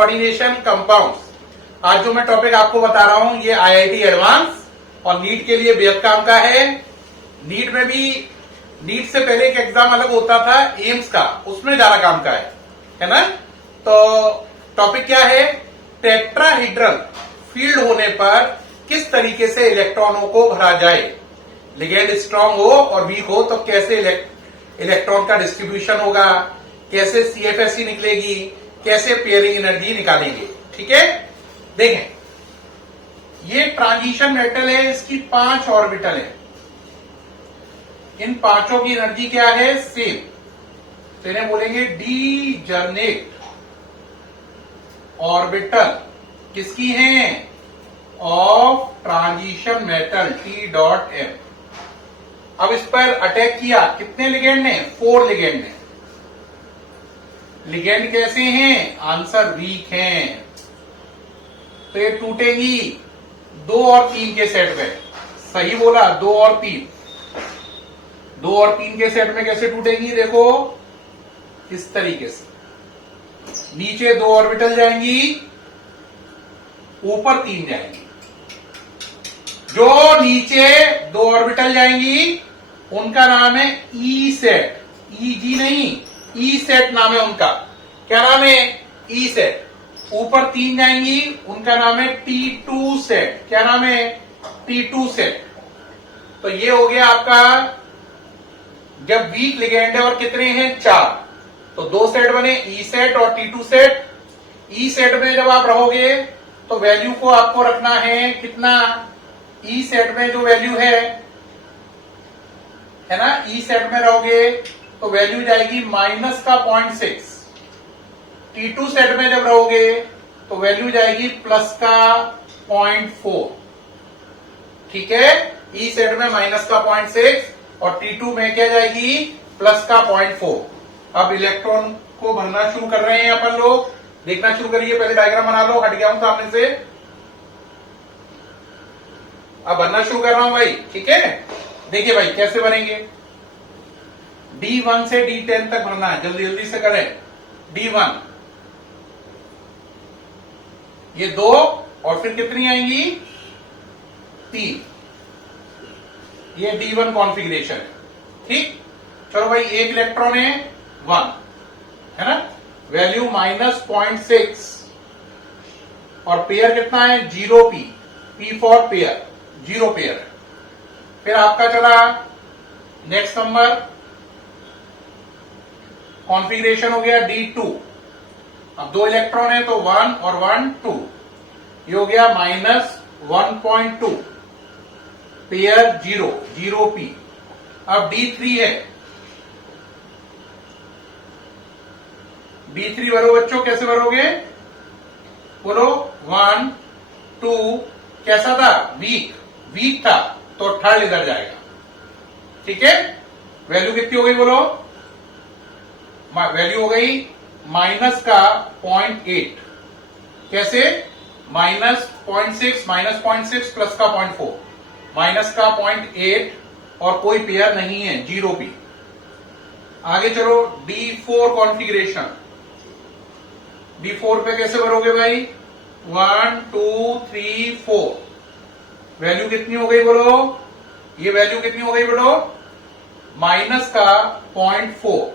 Coordination compounds. आज जो मैं टॉपिक आपको बता रहा हूं ये आईआईटी एडवांस और नीट के लिए बेहद काम का है। नीट में भी नीट से पहले एक एग्जाम अलग होता था एम्स का, उसमें ज्यादा काम का है ना। तो टॉपिक क्या है, टेट्राहीड्रल फील्ड होने पर किस तरीके से इलेक्ट्रॉनों को भरा जाए। लिगेंड स्ट्रांग हो और वीक हो तो कैसे इलेक्ट्रॉन का डिस्ट्रीब्यूशन होगा, कैसे सीएफएससी निकलेगी, कैसे पेयरिंग एनर्जी निकालेंगे। ठीक है, देखें ये ट्रांजिशन मेटल है, इसकी 5 ऑर्बिटल है। इन पांचों की एनर्जी क्या है, सेम। तो इन्हें बोलेंगे डीजर्नेट ऑर्बिटल किसकी हैं, ऑफ ट्रांजिशन मेटल T.M। अब इस पर अटैक किया कितने लिगेंड ने, 4 लिगेंड ने। लिगेंड कैसे हैं, आंसर वीक हैं, तो ये टूटेंगी 2 और 3 के सेट में। सही बोला, 2 और 3। 2 और 3 के सेट में कैसे टूटेंगी, देखो इस तरीके से। नीचे 2 ऑर्बिटल जाएंगी, ऊपर 3 जाएंगी। जो नीचे 2 ऑर्बिटल जाएंगी उनका नाम है ई सेट, जी नहीं, ई सेट नाम है उनका। क्या नाम है, ई सेट। ऊपर 3 जाएंगी उनका नाम है T2 सेट। क्या नाम है, T2 सेट। तो ये हो गया आपका, जब वीक लिगेंड है और कितने हैं, 4, तो 2 सेट बने, ई सेट और T2 सेट। ई सेट में जब आप रहोगे तो वैल्यू को आपको रखना है कितना, ई सेट में जो वैल्यू है ना, ई सेट में रहोगे तो वैल्यू जाएगी माइनस का 0.6। T2 सेट में जब रहोगे तो वैल्यू जाएगी प्लस का 0.4। ठीक है, ई सेट में माइनस का 0.6 और T2 में क्या जाएगी, प्लस का 0.4। अब इलेक्ट्रॉन को भरना शुरू कर रहे हैं अपन लोग, देखना शुरू करिए। पहले डायग्राम बना लो, हट गया हूं सामने से, अब भरना शुरू कर रहा हूं भाई। ठीक है, देखिए भाई कैसे बनेंगे। D1 से D10 तक भरना है, जल्दी जल्दी से करें। D1 ये 2 और फिर कितनी आएंगी, 3। ये D1 कॉन्फ़िगरेशन है। ठीक, चलो भाई एक इलेक्ट्रॉन है 1 है ना, वैल्यू -0.6 और पेयर कितना है, 0p, P for pair, 0 pair है। फिर आपका चला नेक्स्ट नंबर, कॉन्फ़िगरेशन हो गया D2। अब 2 इलेक्ट्रॉन है तो 1 और 1 2, ये हो गया -1.2, पेयर 0, 0p। अब D3 है, D3 भरो बच्चों, कैसे भरोगे, बोलो 1 2, कैसा था, वीक था तो 3rd इधर जाएगा। ठीक है, वैल्यू कितनी हो गई बोलो, वैल्यू हो गई माइनस का 0.8। कैसे, -0.6 -0.6 प्लस का 0.4, माइनस का 0.8 और कोई पेयर नहीं है, 0p। आगे चलो D4 कॉन्फ़िगरेशन। D4 पे कैसे भरोगे भाई, 1 2 3 4, वैल्यू कितनी हो गई बोलो, ये वैल्यू कितनी हो गई बोलो, माइनस का 0.4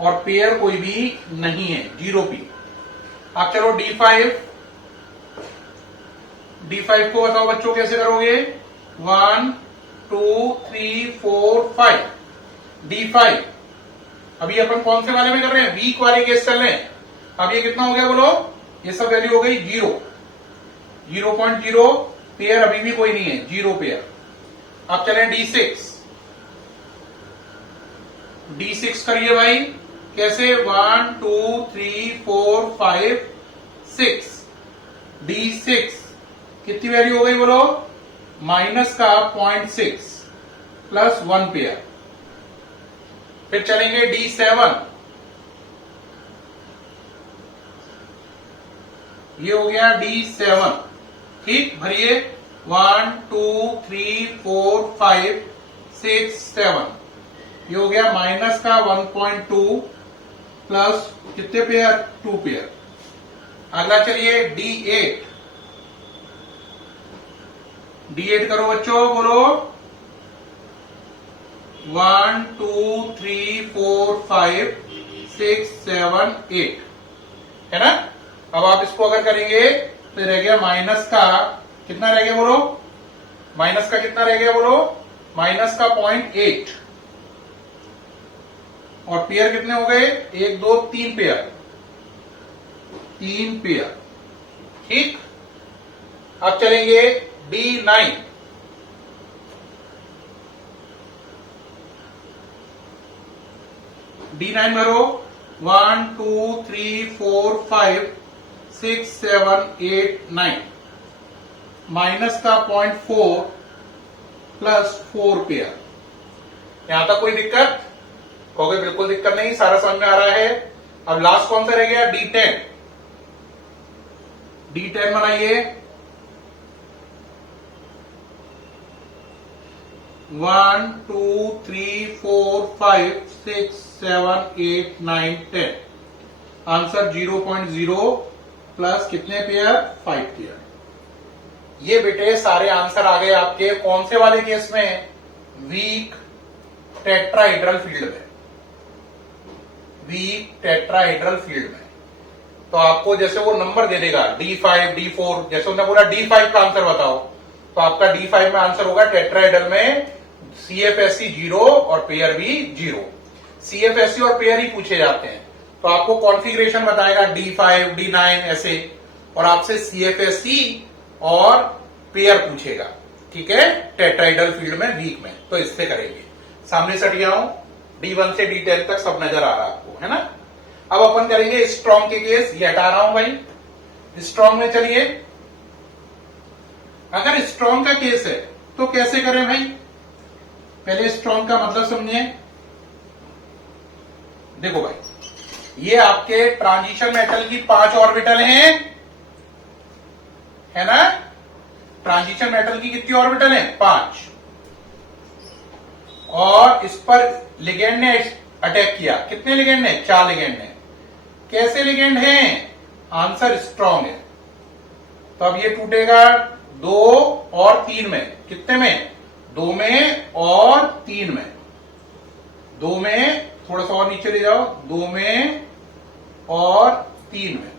और पेयर कोई भी नहीं है, 0p। अब चलो D5 को बताओ बच्चों कैसे करोगे, 1 2 3 4 5, D5। अभी अपन कौन से वाले में कर रहे हैं, वीक वाले केस चल रहे हैं। अब ये कितना हो गया बोलो, ये सब वैल्यू हो गई 0, 0.0, पेयर अभी भी कोई नहीं है, 0 पेयर। अब चलें D6 करिए भाई, कैसे, 1 2 3 4 5 6, D6 कितनी वैल्यू हो गई बोलो, माइनस का 0.6 प्लस 1 पेयर। फिर चलेंगे D7, ये हो गया D7। ठीक, भरिए 1 2 3 4 5 6 7, ये हो गया माइनस का 1.2 प्लस कितने पेयर, 2 पेयर। अगला चलिए D8, D8 करो बच्चों, बोलो 1 2 3 4 5 6 7 8, है ना। अब आप इसको अगर करेंगे तो रह गया माइनस का कितना रह गया बोलो, माइनस का कितना रह गया बोलो, माइनस का 0.8, और पेयर कितने हो गए, 1 2 3 पेयर, 3 पेयर, ठीक। अब चलेंगे D9, D9 भरो 1 2 3 4 5 6 7 8 9, माइनस का 0.4 प्लस 4 पेयर। यहां तक कोई दिक्कत, कहोगे बिल्कुल दिक्कत नहीं, सारा समझ में आ रहा है। अब लास्ट कौन सा रह गया, D10, D10 बनाइए 1 2 3 4 5 6 7 8 9 10, आंसर 0.0 प्लस कितने पेयर, 5 पेयर। ये बेटे सारे आंसर आ गए आपके कौन से वाले केस में, वीक टेट्राहेड्रल फील्ड में, वीक टेट्राहेड्रल फील्ड में। तो आपको जैसे वो नंबर दे देगा D5 D4, जैसे उन्होंने बोला D5 का आंसर बताओ, तो आपका D5 में आंसर होगा टेट्राहेड्रल में CFSE 0 और पेयर भी 0। CFSE और पेयर ही पूछे जाते हैं, तो आपको कॉन्फ़िगरेशन बताएगा D5 D9 ऐसे, और आपसे CFSE और पेयर पूछेगा, ठीक है, टेट्राहेड्रल फील्ड में वीक में। तो इससे करेंगे, सामने से हट जाऊं, D1 से D10 तक सब नजर आ रहा है आपको, है ना। अब अपन करेंगे स्ट्रॉन्ग के केस, ये हटा रहा हूं भाई। स्ट्रॉन्ग में चलिए, अगर स्ट्रॉन्ग का केस है तो कैसे करें भाई, पहले स्ट्रॉन्ग का मतलब समझिए। देखो भाई, ये आपके ट्रांजिशन मेटल की 5 ऑर्बिटल हैं, है ना। ट्रांजिशन मेटल की कितनी ऑर्बिटल है, 5, और इस पर लिगेंड ने अटैक किया, कितने लिगेंड ने, 4 लिगेंड ने। कैसे लिगेंड हैं, आंसर स्ट्रॉन्ग है। तो अब ये टूटेगा 2 और 3 में, कितने में, 2 में और 3 में, 2 में, थोड़ा सा और नीचे ले जाओ, 2 में और 3 में।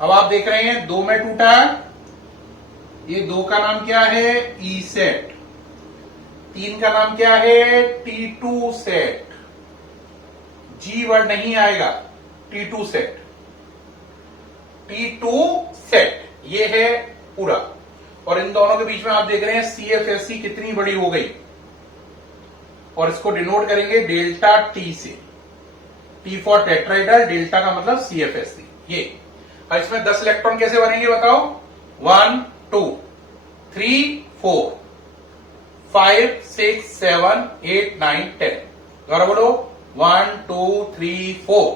अब आप देख रहे हैं 2 में टूटा, ये 2 का नाम क्या है, ई सेट, 3 का नाम क्या है, T2 सेट, G वर्ड नहीं आएगा, T2 सेट, T2 सेट, ये है पूरा। और इन दोनों के बीच में आप देख रहे हैं CFSE कितनी बड़ी हो गई, और इसको डिनोट करेंगे डेल्टा T से, T फॉर टेट्राहेड्रल, डेल्टा का मतलब CFSE। ये अब इसमें 10 इलेक्ट्रॉन कैसे बनेंगे बताओ, 1 2 3 4 5 6 7 8 9 10, दोबारा बोलो 1 2 3 4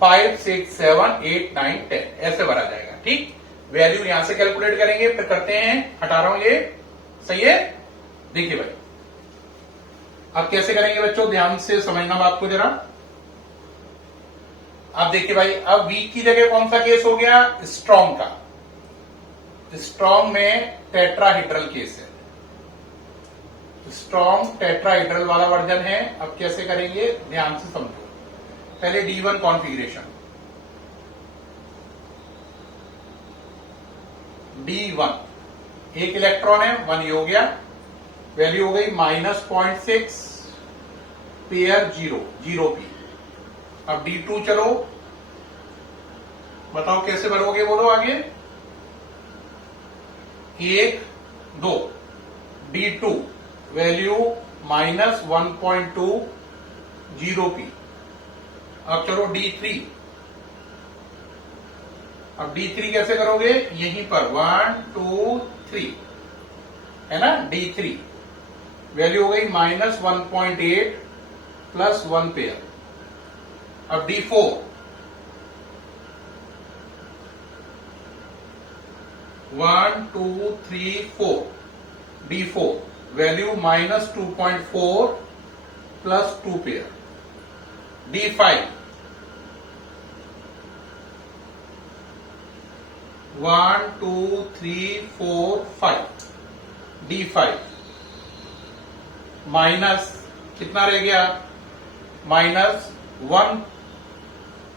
5 6 7 8 9 10, ऐसे भरा जाएगा, ठीक। वैल्यू यहां से कैलकुलेट करेंगे, फिर करते हैं, हटा रहा हूं ये, सही है। देखिए भाई, अब कैसे करेंगे बच्चों, ध्यान से समझना बात को जरा। अब देखिए भाई, अब वीक की जगह कौन सा केस हो गया, स्ट्रॉन्ग का। स्ट्रॉन्ग में टेट्राहेड्रल केस है, स्ट्रॉन्ग टेट्राहेड्रल वाला वर्जन है। अब कैसे करेंगे, ध्यान से समझो। पहले D1 कॉन्फ़िगरेशन, D1 एक इलेक्ट्रॉन है, 1 ये हो गया, वैल्यू हो गई -0.6, पेयर 0 0 p। अब D2 चलो, बताओ कैसे भरोगे, बोलो आगे, 1 2, D2 वैल्यू -1.2 0 p। अब चलो D3, अब D3 कैसे करोगे, यहीं पर 1 2 3, है ना। D3 वैल्यू हो गई -1.8 प्लस 1 पेयर। अब D4, 1 2 3 4, D4 value -2.4 plus 2 pair. D5 1 2 3 4 5 D5 minus कितना रह गया, माइनस 1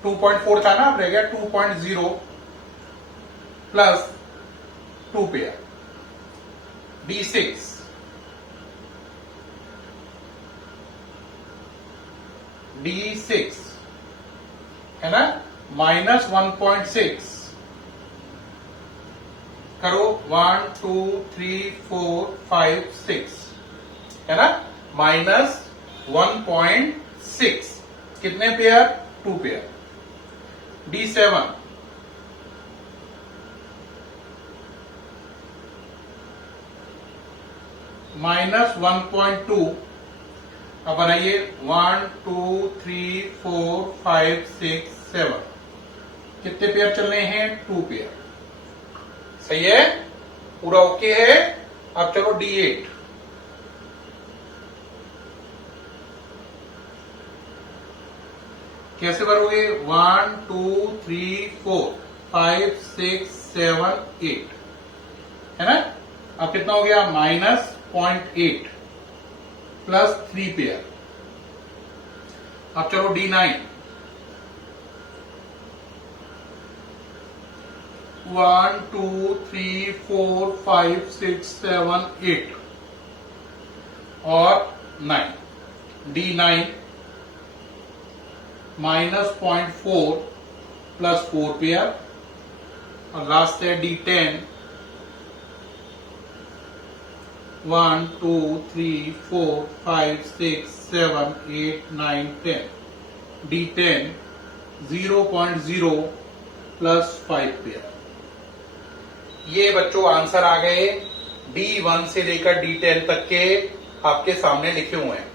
2.4 था ना, अब रह गया 2.0 प्लस 2 पेयर D6 D6 है ना, माइनस 1.6 करो 1 2 3 4 5 6 है ना, माइनस 1.6 कितने पेयर, 2 पेयर D7 माइनस 1.2। अब बनाइए 1 2 3 4 5 6 7 कितने पेयर चल रहे हैं, 2 पेयर। सही है, पूरा ओके है। अब चलो D8 कैसे भरोगे, 1 2 3 4 5 6 7 8 है ना। अब कितना हो गया, माइनस 0.8 प्लस 3 पेयर। अब चलो D9 1 2 3 4 5 6 7 8 और 9 D9 माइनस 0.4 प्लस 4 पेयर और लास्ट है D10 1 2 3 4 5 6 7 8 9 10 D10 0.0 प्लस 5 पेयर। ये बच्चों आंसर आ गए D1 से लेकर D10 तक के आपके सामने लिखे हुए हैं।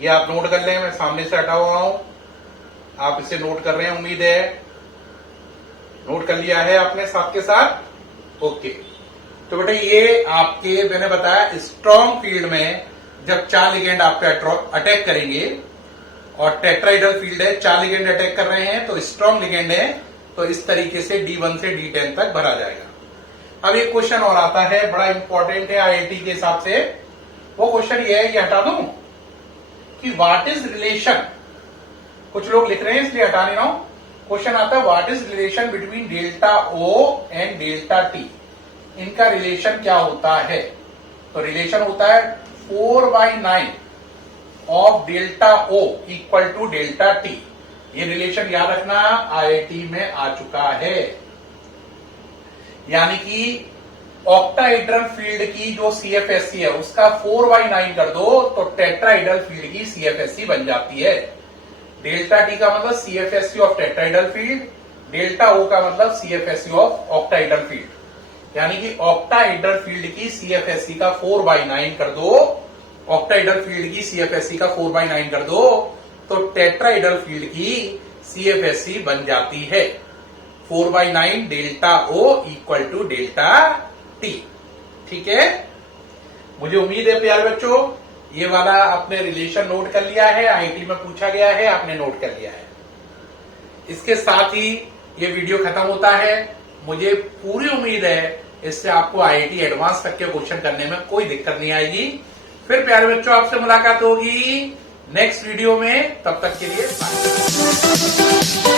ये आप नोट कर लें, मैं सामने से हटा हुआ हूं, आप इसे नोट कर रहे हैं, उम्मीद है नोट कर लिया है आपने साथ के साथ। ओके, तो बेटा ये आपके मैंने बताया स्ट्रॉन्ग फील्ड में जब 4 लिगेंड आप पे अटैक करेंगे और टेट्राइडल फील्ड है, 4 लिगेंड अटैक कर रहे हैं तो स्ट्रॉन्ग लिगेंड है, तो इस तरीके से D1 से D10 तक भरा जाएगा। अब एक क्वेश्चन और आता है, बड़ा इंपॉर्टेंट है आईआईटी के हिसाब से। वो क्वेश्चन ये है, ये हटा दूं कि व्हाट इज रिलेशन, कुछ लोग लिख रहे हैं इसलिए हटा नहीं रहा हूं। क्वेश्चन आता है what is relation between delta O and delta T, इनका रिलेशन क्या होता है। तो रिलेशन होता है 4/9 of delta O equal to delta T। ये रिलेशन याद रखना, आईआईटी में आ चुका है। यानी कि ऑक्टाहेड्रल फील्ड की जो CFSE है उसका 4/9 कर दो तो टेट्राहेड्रल फील्ड की CFSE बन जाती है। डेल्टा T का मतलब CFSE of tetrahedral field, delta O का मतलब CFSE ऑफ ऑक्टाहेड्रल फील्ड। यानी कि ऑक्टाहेड्रल फील्ड की CFSE का 4/9 कर दो, ऑक्टाहेड्रल फील्ड की CFSE का 4/9 कर दो तो टेट्राहेड्रल फील्ड की CFSE बन जाती है 4/9 delta O equal to delta T। ठीक है, मुझे उम्मीद है प्यारे बच्चों ये वाला आपने रिलेशन नोट कर लिया है, आईआईटी में पूछा गया है, आपने नोट कर लिया है। इसके साथ ही ये वीडियो खत्म होता है। मुझे पूरी उम्मीद है इससे आपको आईआईटी एडवांस तक के क्वेश्चन करने में कोई दिक्कत नहीं आएगी। फिर प्यारे बच्चों आपसे मुलाकात होगी नेक्स्ट वीडियो में, तब तक के लिए बाय।